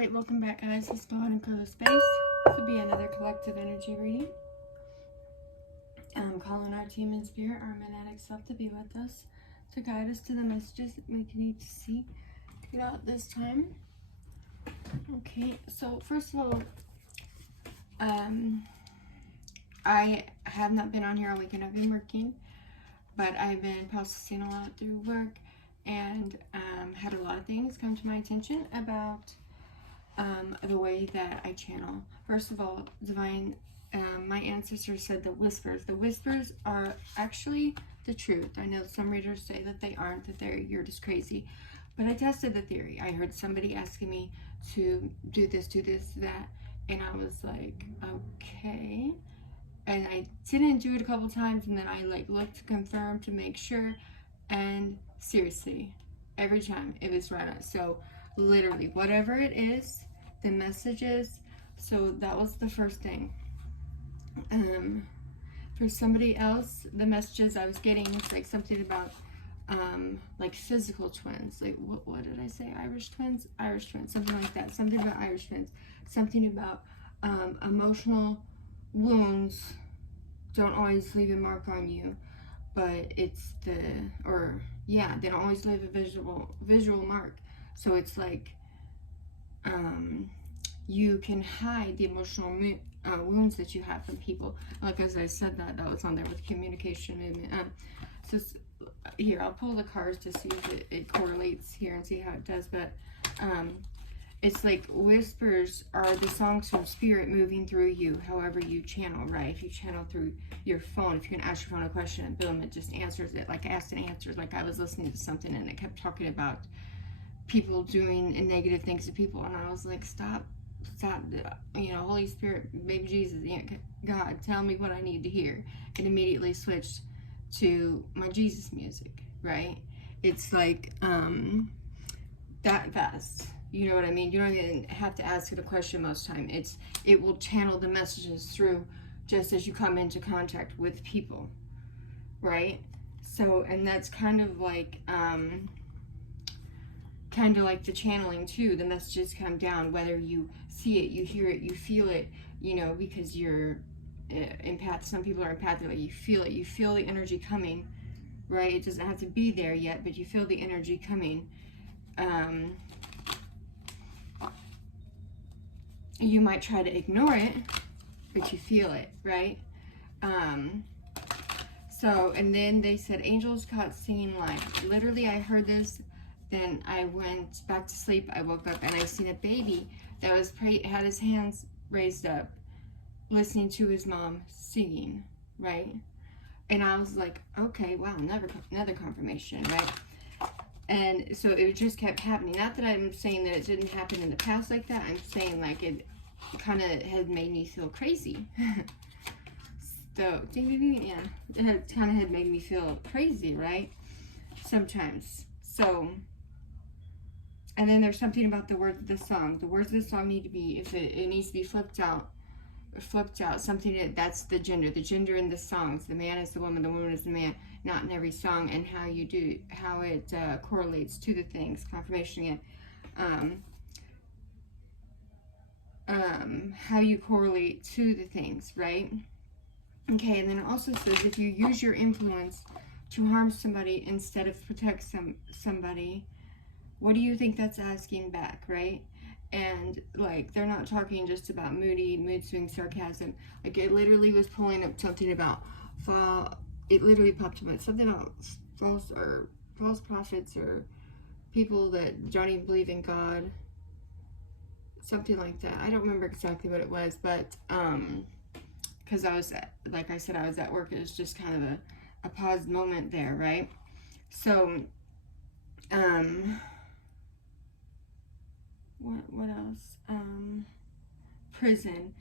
Alright, welcome back guys. Let's go ahead and clear the space. This will be another collective energy reading. Calling our team in spirit, our magnetic self to be with us, to guide us to the messages that we need to see throughout this time. Okay, so first of all, I have not been on here all weekend. I've been working, but I've been processing a lot through work and had a lot of things come to my attention about the way that I channel. First of all, divine, my ancestors said the whispers are actually the truth. I know some readers say that they aren't, that you're just crazy, but I tested the theory. I heard somebody asking me to do this, that, and I was like, okay. And I didn't do it a couple times, and then I looked to confirm to make sure, and seriously, every time it was right on. So literally, whatever it is, the messages. So that was the first thing. For somebody else, the messages I was getting was like something about like physical twins. Like what did I say? Irish twins, something like that. Something about Irish twins. Something about emotional wounds don't always leave a mark on you, but it's they don't always leave a visual mark. So it's like you can hide the emotional wounds that you have from people. Like as I said, that was on there with communication movement. So here, I'll pull the cards to see if it correlates here and see how it does. But it's like whispers are the songs from spirit moving through you, however you channel, right? If you channel through your phone, if you can ask your phone a question and boom, it just answers it. Like asked and answered. Like I was listening to something and it kept talking about people doing negative things to people, and I was like, stop, Holy Spirit, baby Jesus, God, tell me what I need to hear. And immediately switched to my Jesus music, right? It's like that fast. You know what I mean? You don't even have to ask it a question most time. It will channel the messages through just as you come into contact with people, right? So, and that's kind of like the channeling too. The messages come down, whether you see it, you hear it, you feel it, because you're empath. Some people are empathic, like you feel it, you feel the energy coming, right? It doesn't have to be there yet, but you feel the energy coming. You might try to ignore it, but you feel it, right? So, and then they said angels caught singing live. Literally, I heard this. Then I went back to sleep. I woke up and I seen a baby that was had his hands raised up, listening to his mom singing, right? And I was like, okay, wow, another confirmation, right? And so it just kept happening. Not that I'm saying that it didn't happen in the past like that. I'm saying like it kind of had made me feel crazy. So, yeah, it kind of had made me feel crazy, right? Sometimes. So, and then there's something about the words of the song. The words of the song need to be, if it needs to be flipped out, something that's the gender in the songs. The man is the woman is the man, not in every song, and how it correlates to the things. Confirmation again. How you correlate to the things, right? Okay, and then it also says if you use your influence to harm somebody instead of protect somebody, what do you think that's asking back, right? And like they're not talking just about mood swing, sarcasm. Like it literally was pulling up something about it literally popped up something about false prophets or people that don't even believe in God. Something like that. I don't remember exactly what it was, but because I was, like I said, I was at work. It was just kind of a paused moment there, right? So, what else? Prison.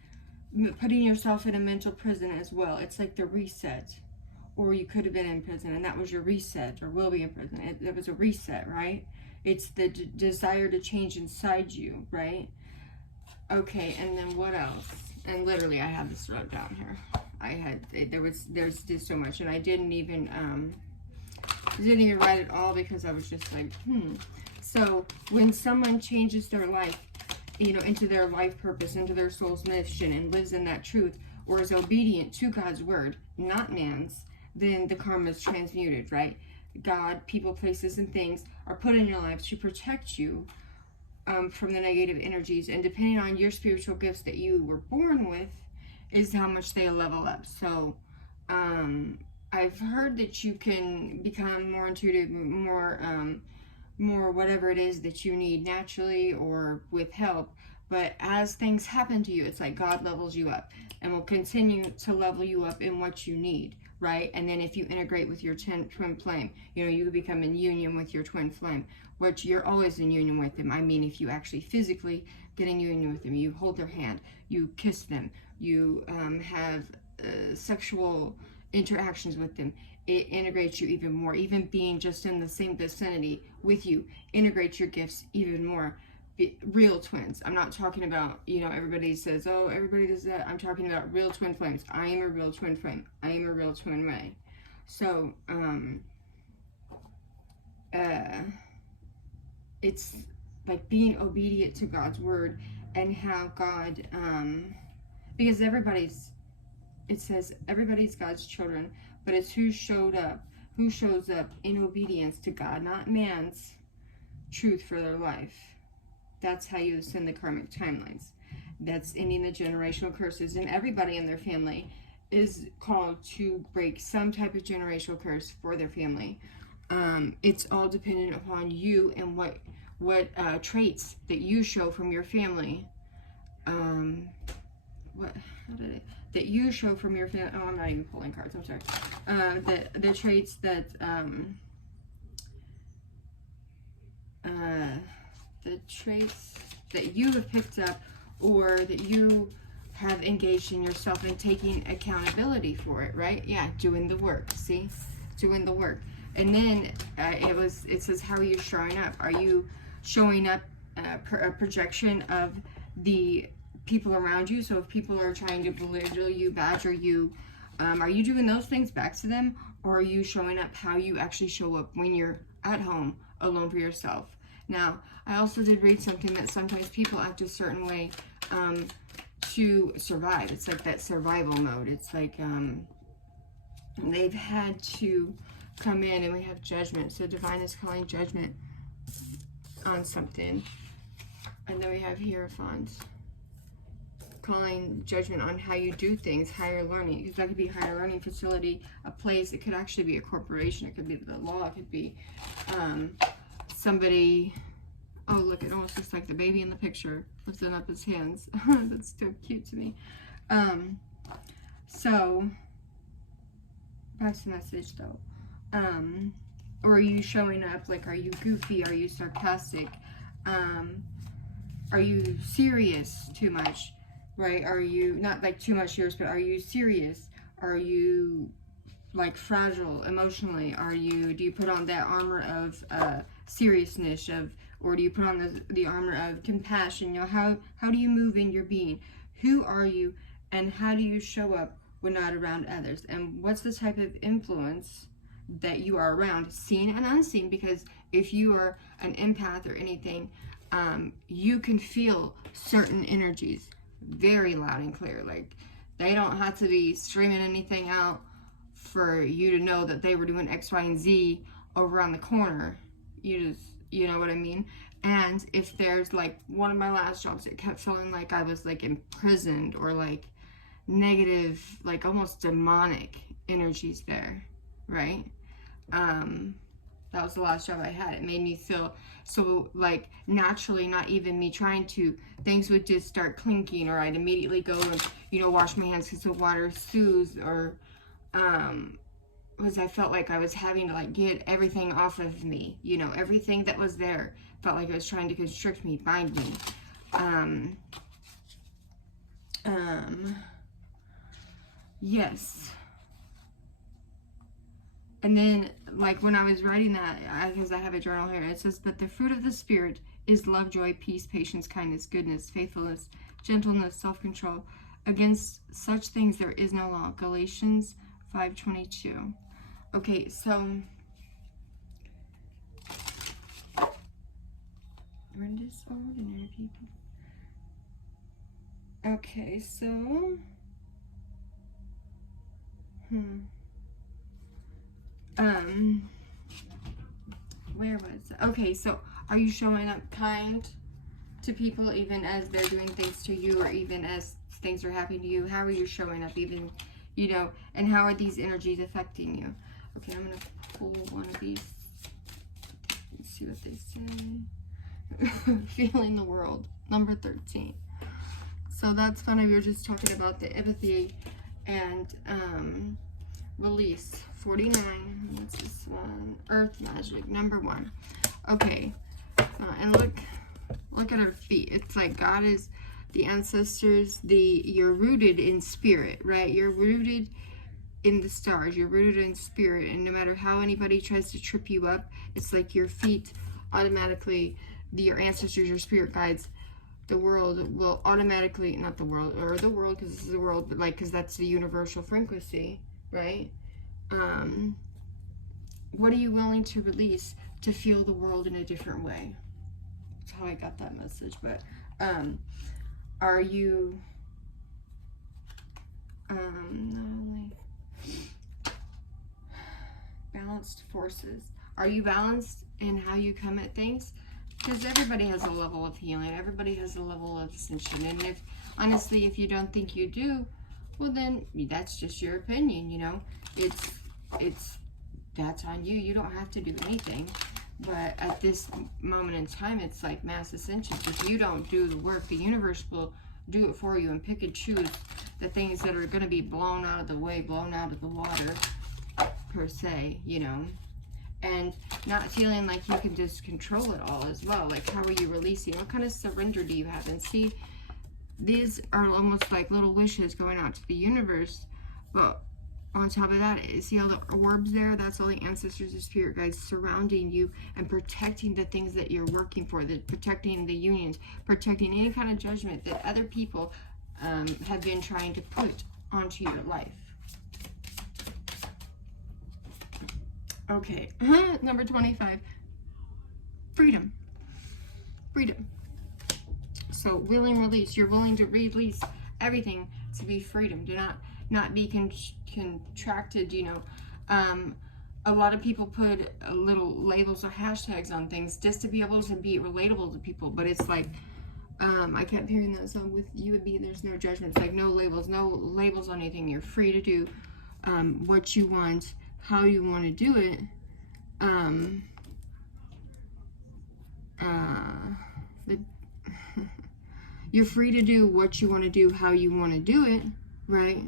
Putting yourself in a mental prison as well. It's like the reset. Or you could have been in prison and that was your reset, or will be in prison. It was a reset, right? It's the desire to change inside you, right? Okay, and then what else? And literally I have this wrote down here. There's just so much, and I didn't even write it all because I was just like, So when someone changes their life, into their life purpose, into their soul's mission, and lives in that truth, or is obedient to God's word, not man's, then the karma is transmuted, right? God, people, places, and things are put in your life to protect you from the negative energies, and depending on your spiritual gifts that you were born with is how much they level up. So I've heard that you can become more intuitive, more whatever it is that you need naturally or with help. But as things happen to you, it's like God levels you up and will continue to level you up in what you need, right? And then if you integrate with your twin flame, you can become in union with your twin flame, which you're always in union with them. I mean, if you actually physically get in union with them, you hold their hand, you kiss them, you have sexual interactions with them, it integrates you even more. Even being just in the same vicinity with you integrates your gifts even more. Real twins. I'm not talking about, everybody says, oh, everybody does that. I'm talking about real twin flames. I am a real twin flame. I am a real twin ray. So, it's like being obedient to God's word, and how God, because it says everybody's God's children, but it's who shows up in obedience to God, not man's truth for their life. That's how you ascend the karmic timelines. That's ending the generational curses, and everybody in their family is called to break some type of generational curse for their family. It's all dependent upon you and what traits that you show from your family. That you show from your family. Oh, I'm not even pulling cards. I'm sorry. The traits that you have picked up, or that you have engaged in yourself and taking accountability for it, right? Yeah, doing the work. See, doing the work. And then it says, how are you showing up? Are you showing up a projection of the people around you? So if people are trying to belittle you, badger you, are you doing those things back to them? Or are you showing up how you actually show up when you're at home alone for yourself? Now, I also did read something that sometimes people act a certain way to survive. It's like that survival mode. It's like they've had to come in, and we have judgment. So divine is calling judgment on something. And then we have Hierophant calling judgment on how you do things, higher learning. Because that could be a higher learning facility, a place. It could actually be a corporation. It could be the law. It could be somebody. Oh, look, it almost looks like the baby in the picture lifting up his hands. That's so cute to me. So back to the message though. Or are you showing up, like, are you goofy? Are you sarcastic? Are you serious too much? Right? Are you not like too much serious, but are you serious? Are you like fragile emotionally? Do you put on that armor of seriousness, or do you put on the armor of compassion? How do you move in your being? Who are you, and how do you show up when not around others? And what's the type of influence that you are around, seen and unseen? Because if you are an empath or anything, you can feel certain energies very loud and clear. Like, they don't have to be streaming anything out for you to know that they were doing X, Y, and Z over on the corner. You know what I mean? And if there's like one of my last jobs, it kept feeling like I was like imprisoned, or like negative, like almost demonic energies there, right? That was the last job I had. It made me feel so, like, naturally, not even me trying to, things would just start clinking, or I'd immediately go and, wash my hands because the water soothes, or, I felt like I was having to, like, get everything off of me, everything that was there felt like it was trying to constrict me, bind me. Yes. And then, like, when I was writing that, because I have a journal here, it says, but the fruit of the Spirit is love, joy, peace, patience, kindness, goodness, faithfulness, gentleness, self-control. Against such things there is no law. Galatians 5:22. Okay, so we're just ordinary people. Okay, so where was it? Okay, so are you showing up kind to people even as they're doing things to you, or even as things are happening to you? How are you showing up even, you know, and how are these energies affecting you? Okay, I'm gonna pull one of these and see what they say. Feeling the world, number 13. So that's funny. We were just talking about the empathy and release. 49. What's this one? Earth magic, number 1. Okay, and look at our feet. It's like God is the ancestors. You're rooted in spirit, right? You're rooted in the stars. You're rooted in spirit, and no matter how anybody tries to trip you up, it's like your feet automatically, your ancestors, your spirit guides, the world will automatically, not the world, or the world, because this is the world, but like, because that's the universal frequency, right? What are you willing to release to feel the world in a different way? That's how I got that message. But are you not only balanced forces, are you balanced in how you come at things? Because everybody has a level of healing, everybody has a level of ascension, and if honestly, if you don't think you do, well then that's just your opinion, you know. It's that's on you. You don't have to do anything. But at this moment in time, it's like mass ascension. If you don't do the work, the universe will do it for you and pick and choose the things that are going to be blown out of the way, blown out of the water, per se, you know. And not feeling like you can just control it all as well. Like, how are you releasing? What kind of surrender do you have? And see, these are almost like little wishes going out to the universe. But on top of that, see all the orbs there? That's all the ancestors and spirit guides surrounding you and protecting the things that you're working for, protecting the unions, protecting any kind of judgment that other people have been trying to put onto your life. Okay, number 25, freedom. Freedom. So willing release. You're willing to release everything to be freedom. Do not be contracted, you know. A lot of people put little labels or hashtags on things just to be able to be relatable to people, but it's like, I kept hearing that song, with you would be, there's no judgment. It's like no labels on anything. You're free to do what you want, how you want to do it. You're free to do what you want to do, how you want to do it, right?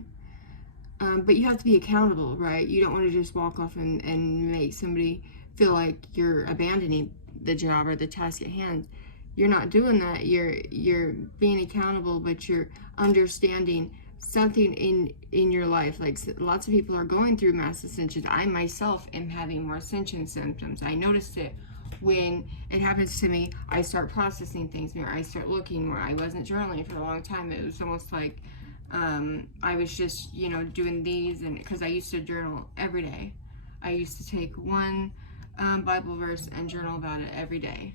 But you have to be accountable, right? You don't want to just walk off and make somebody feel like you're abandoning the job or the task at hand. You're not doing that. You're being accountable, but you're understanding something in your life. Like, lots of people are going through mass ascension. I myself am having more ascension symptoms. I noticed it when it happens to me. I start processing things more. I start looking more. I wasn't journaling for a long time. It was almost like I was just, you know, doing these, and because I used to journal every day. I used to take one Bible verse and journal about it every day.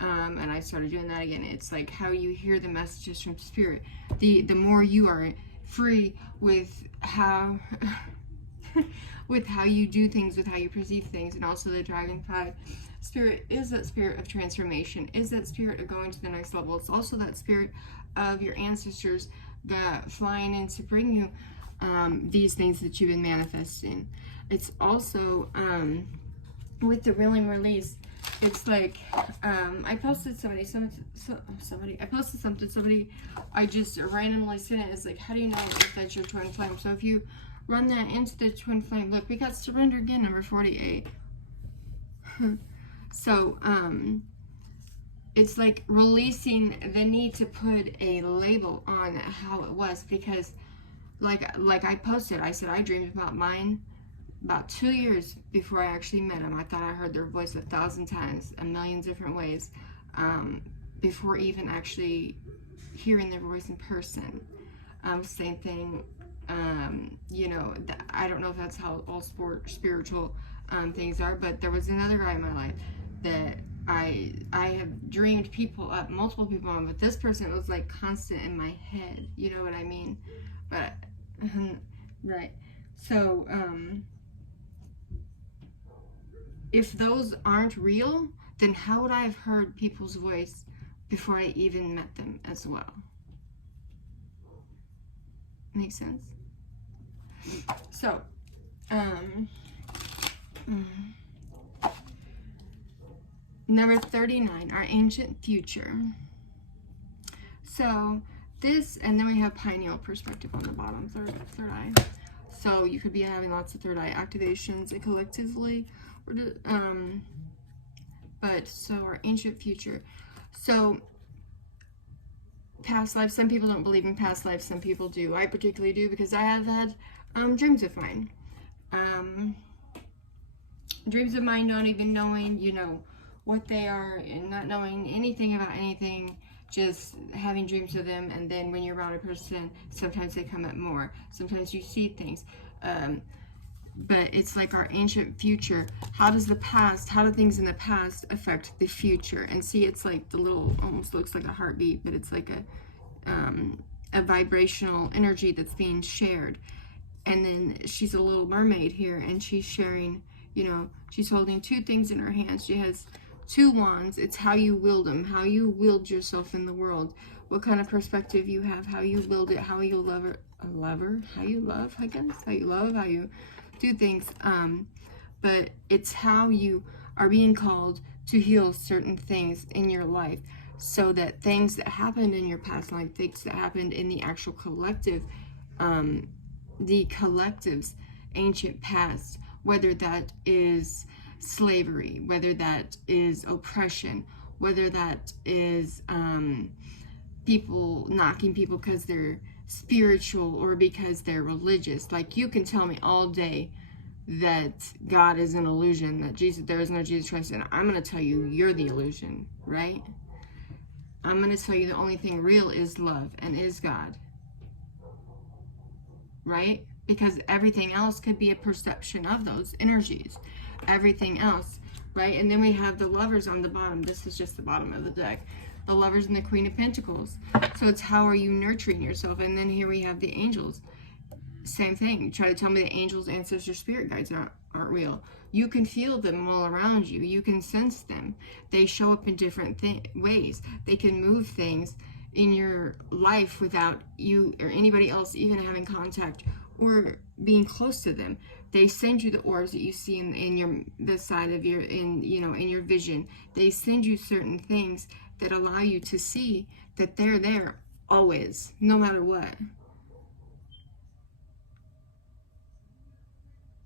And I started doing that again. It's like how you hear the messages from spirit. The more you are free with how with how you do things, with how you perceive things. And also the dragonfly spirit is that spirit of transformation, is that spirit of going to the next level. It's also that spirit of your ancestors flying in to bring you these things that you've been manifesting. It's also with the willing release. It's like, I posted somebody, I posted something, I just randomly sent it. It's like, how do you know if that's your twin flame? So if you run that into the twin flame, look, we got surrender again, number 48. So, it's like releasing the need to put a label on how it was, because like I posted, I said, I dreamed about mine about 2 years before I actually met him. I thought I heard their voice 1,000 times, a million different ways, before even actually hearing their voice in person. Same thing, you know, I don't know if that's how all spiritual things are, but there was another guy in my life that I have dreamed people up, multiple people on, but this person was like constant in my head. You know what I mean? But right. So if those aren't real, then how would I have heard people's voice before I even met them as well? Makes sense? So, number 39, our ancient future. So this, and then we have pineal perspective on the bottom, third eye. So you could be having lots of third eye activations and collectively, but so our ancient future. So past life, some people don't believe in past life, some people do. I particularly do because I have had dreams of mine. Dreams of mine not even knowing, you know, what they are and not knowing anything about anything, just having dreams of them. And then when you're around a person, sometimes they come up more. Sometimes you see things. But it's like our ancient future. How does the past, how do things in the past affect the future? And see, it's like the little, almost looks like a heartbeat, but it's like a vibrational energy that's being shared. And then she's a little mermaid here, and she's sharing, you know, she's holding two things in her hands. She has two wands. It's how you wield them, how you wield yourself in the world, what kind of perspective you have, how you wield it, how you love it, how you love, I guess, how you love, how you do things. But it's how you are being called to heal certain things in your life, so that things that happened in your past life, things that happened in the actual collective, the collective's ancient past, whether that is slavery, whether that is oppression, whether that is people knocking people because they're spiritual or because they're religious. Like, you can tell me all day that God is an illusion, that Jesus, there is no Jesus Christ, and I'm going to tell you you're the illusion, right? I'm going to tell you the only thing real is love and is God, right? Because everything else could be a perception of those energies, everything else, right? And then we have the Lovers on the bottom. This is just the bottom of the deck. The Lovers and the Queen of Pentacles. So it's how are you nurturing yourself? And then here we have the angels. Same thing. You try to tell me the angels, ancestors, spirit guides aren't real. You can feel them all around you. You can sense them. They show up in different ways. They can move things in your life without you or anybody else even having contact or being close to them. They send you the orbs that you see in your the side of your in your vision. They send you certain things that allow you to see that they're there always, no matter what.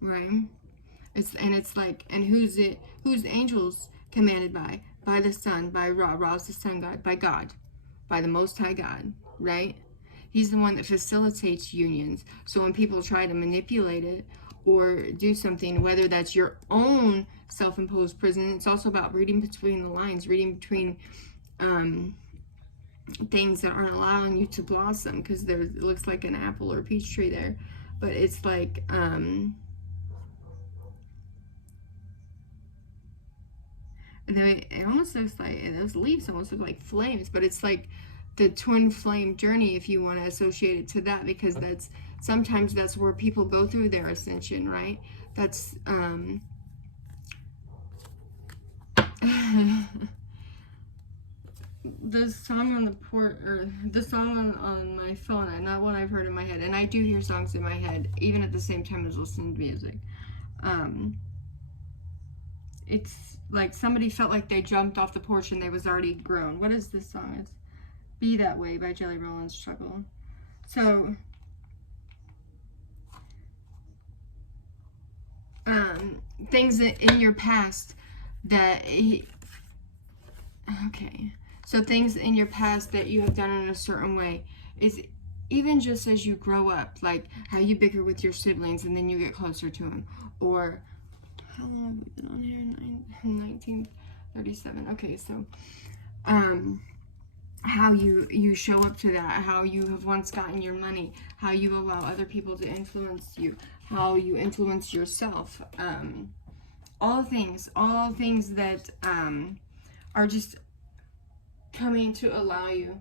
Right? It's like, and who's angels commanded by? By the sun, by Ra. Ra's the sun god, by God, by the Most High God, right? He's the one that facilitates unions. So when people try to manipulate it or do something, whether that's your own self-imposed prison, it's also about reading between the lines, reading between things that aren't allowing you to blossom, because it looks like an apple or a peach tree there, but it's like and then it almost looks like, those leaves almost look like flames, but it's like the twin flame journey, if you want to associate it to that, because that's sometimes that's where people go through their ascension, right? That's the song on the the song on my phone, and not one I've heard in my head, and I do hear songs in my head even at the same time as listening to music. It's like somebody felt like they jumped off the porch and they was already grown. What is this song? It's Be That Way by Jelly Roll and Struggle. So things in your past that so things in your past that you have done in a certain way is even just as you grow up, like how you bicker with your siblings and then you get closer to them, or how long have we been on here? 1937. Okay, so how you show up to that, how you have once gotten your money, how you allow other people to influence you, how you influence yourself, all things that are just coming to allow you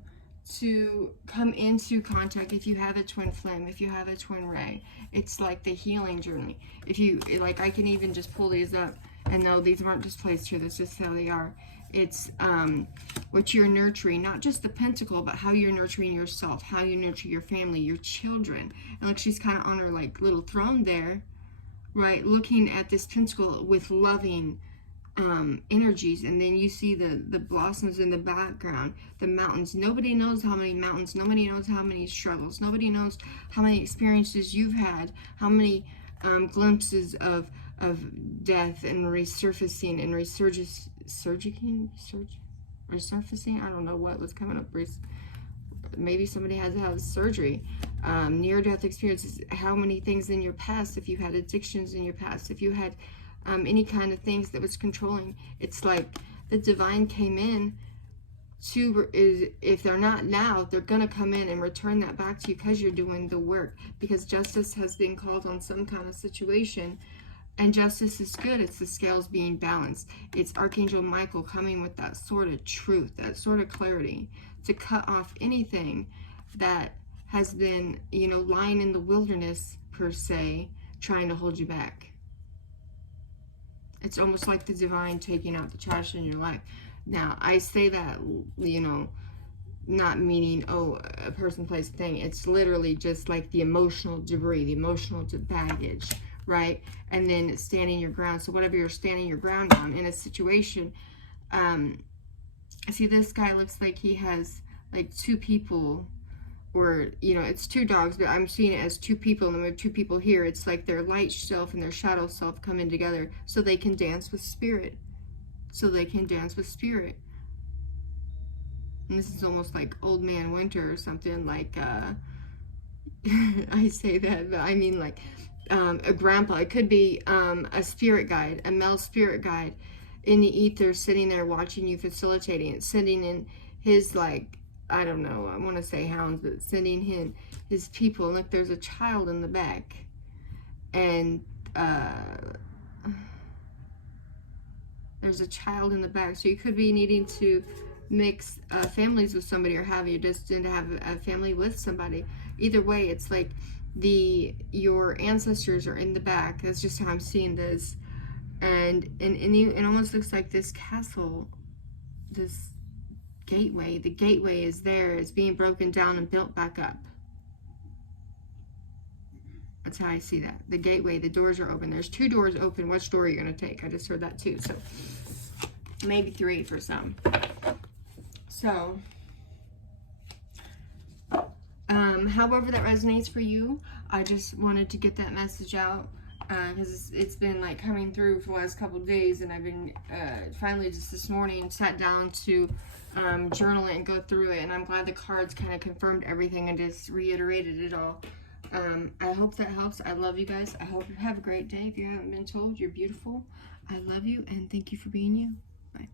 to come into contact. If you have a twin flame, if you have a twin ray, it's like the healing journey. If you, like, I can even just pull these up, and no, these weren't just placed here, that's just how they are. It's what you're nurturing, not just the pentacle, but how you're nurturing yourself, how you nurture your family, your children. And like, she's kind of on her like little throne there, right, looking at this pentacle with loving energies. And then you see the blossoms in the background, the mountains. Nobody knows how many mountains, nobody knows how many struggles, nobody knows how many experiences you've had, how many glimpses of death and resurfacing and resurfacing. I don't know what was coming up. Maybe somebody has to have surgery, near-death experiences, how many things in your past, if you had addictions in your past, if you had any kind of things that was controlling. It's like the divine came in to, if they're not now, they're gonna come in and return that back to you, because you're doing the work, because justice has been called on some kind of situation. And justice is good. It's the scales being balanced. It's Archangel Michael coming with that sort of truth, that sort of clarity, to cut off anything that has been, you know, lying in the wilderness, per se, trying to hold you back. It's almost like the divine taking out the trash in your life. Now, I say that, you know, not meaning, oh, a person, place, thing. It's literally just like the emotional debris, the emotional baggage, right? And then standing your ground. So whatever you're standing your ground on in a situation, see, this guy looks like he has like two people, or, you know, it's two dogs, but I'm seeing it as two people, and we have two people here. It's like their light self and their shadow self coming together so they can dance with spirit. So they can dance with spirit. And this is almost like Old Man Winter or something, like, I say that, but I mean like a grandpa. It could be a spirit guide, a male spirit guide in the ether, sitting there watching you, facilitating it, sending in his, like, I don't know, I want to say hounds, but sending in his people. Look, there's a child in the back. And there's a child in the back. So you could be needing to mix families with somebody, or have you just didn't have a family with somebody. Either way, it's like your ancestors are in the back. That's just how I'm seeing this. And it almost looks like this castle, this gateway. The gateway is there. It's being broken down and built back up. That's how I see that. The gateway, the doors are open. There's two doors open. Which door are you going to take? I just heard that too. So maybe three for some. So, however that resonates for you, I just wanted to get that message out, because it's been like coming through for the last couple of days, and I've been finally just this morning sat down to journal it and go through it, and I'm glad the cards kind of confirmed everything and just reiterated it all. I hope that helps. I love you guys. I hope you have a great day. If you haven't been told, you're beautiful. I love you, and thank you for being you. Bye.